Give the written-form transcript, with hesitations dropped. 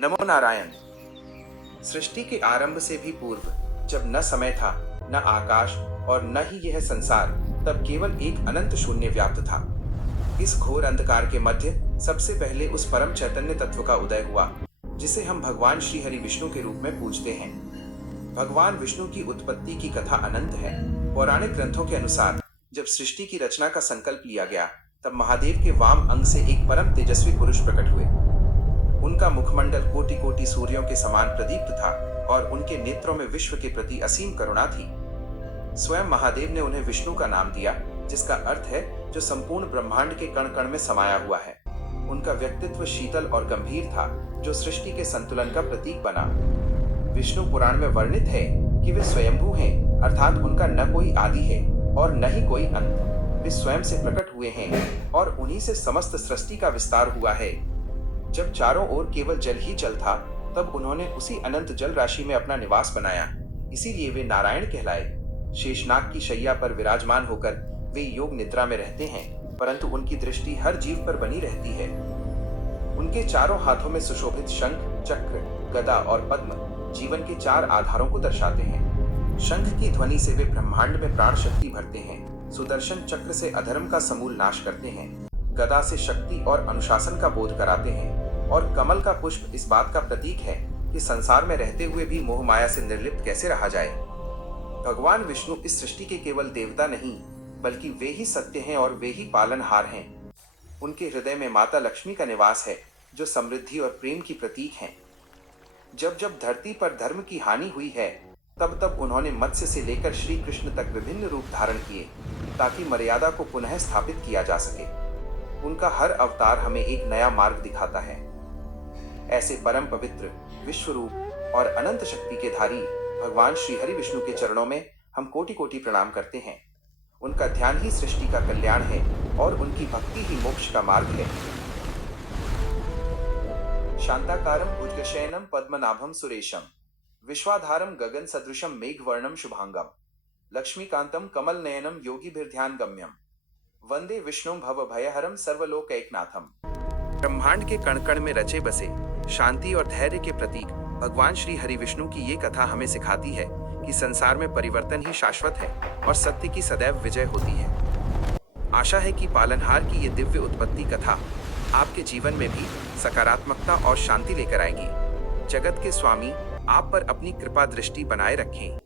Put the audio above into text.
नमो नारायण। सृष्टि के आरंभ से भी पूर्व, जब न समय था, न आकाश और न ही यह संसार, तब केवल एक अनंत शून्य व्याप्त था। इस घोर अंधकार के मध्य सबसे पहले उस परम चैतन्य तत्व का उदय हुआ, जिसे हम भगवान श्री हरि विष्णु के रूप में पूजते हैं। भगवान विष्णु की उत्पत्ति की कथा अनंत है। पौराणिक ग्रंथों के अनुसार जब सृष्टि की रचना का संकल्प लिया गया, तब महादेव के वाम अंग से एक परम तेजस्वी पुरुष प्रकट हुए। उनका मुखमंडल कोटि कोटि सूर्यों के समान प्रदीप्त था और उनके नेत्रों में विश्व के प्रति असीम करुणा थी। स्वयं महादेव ने उन्हें विष्णु का नाम दिया, जिसका अर्थ है जो संपूर्ण ब्रह्मांड के कण कण में समाया हुआ है। उनका व्यक्तित्व शीतल और गंभीर था, जो सृष्टि के संतुलन का प्रतीक बना। विष्णु पुराण में वर्णित है कि वे स्वयंभू हैं, अर्थात उनका न कोई आदि है और न ही कोई अंत। वे स्वयं से प्रकट हुए हैं और उन्हीं से समस्त सृष्टि का विस्तार हुआ है। जब चारों ओर केवल जल ही जल था, तब उन्होंने उसी अनंत जल राशि में अपना निवास बनाया। इसीलिए वे नारायण कहलाए। शेषनाग की शैया पर विराजमान होकर वे योग निद्रा में रहते हैं, परंतु उनकी दृष्टि हर जीव पर बनी रहती है। उनके चारों हाथों में सुशोभित शंख, चक्र, गदा और पद्म जीवन के चार आधारों को दर्शाते हैं। शंख की ध्वनि से वे ब्रह्मांड में प्राण शक्ति भरते हैं। सुदर्शन चक्र से अधर्म का समूल नाश करते हैं। गदा से शक्ति और अनुशासन का बोध कराते हैं और कमल का पुष्प इस बात का प्रतीक है कि संसार में रहते हुए भी मोह माया से निर्लिप्त कैसे रहा जाए। भगवान विष्णु इस सृष्टि के केवल देवता नहीं, बल्कि वे ही सत्य हैं और वे ही पालनहार हैं। उनके हृदय में माता लक्ष्मी का निवास है, जो समृद्धि और प्रेम की प्रतीक हैं। जब जब धरती पर धर्म की हानि हुई है, तब तब उन्होंने मत्स्य से लेकर श्री कृष्ण तक विभिन्न रूप धारण किए, ताकि मर्यादा को पुनः स्थापित किया जा सके। उनका हर अवतार हमें एक नया मार्ग दिखाता है। ऐसे परम पवित्र, विश्वरूप और अनंत शक्ति के धारी भगवान श्री हरि विष्णु के चरणों में हम कोटि कोटि प्रणाम करते हैं। उनका ध्यान ही सृष्टि का कल्याण है और उनकी भक्ति ही मोक्ष का मार्ग है। शांताकारं भुजगशयनं पद्मनाभं सुरेशं, विश्वाधारं गगन सदृशं मेघवर्णं शुभांगं, लक्ष्मीकांतं कमलनयनं योगिभिर्ध्यान गम्यं, वंदे विष्णुं भवभयहरं सर्वलोकैकनाथम। ब्रह्मांड के कण कण में रचे बसे शांति और धैर्य के प्रतीक भगवान श्री हरि विष्णु की ये कथा हमें सिखाती है कि संसार में परिवर्तन ही शाश्वत है और सत्य की सदैव विजय होती है। आशा है कि पालनहार की ये दिव्य उत्पत्ति कथा आपके जीवन में भी सकारात्मकता और शांति लेकर आएगी। जगत के स्वामी आप पर अपनी कृपा दृष्टि बनाए रखें।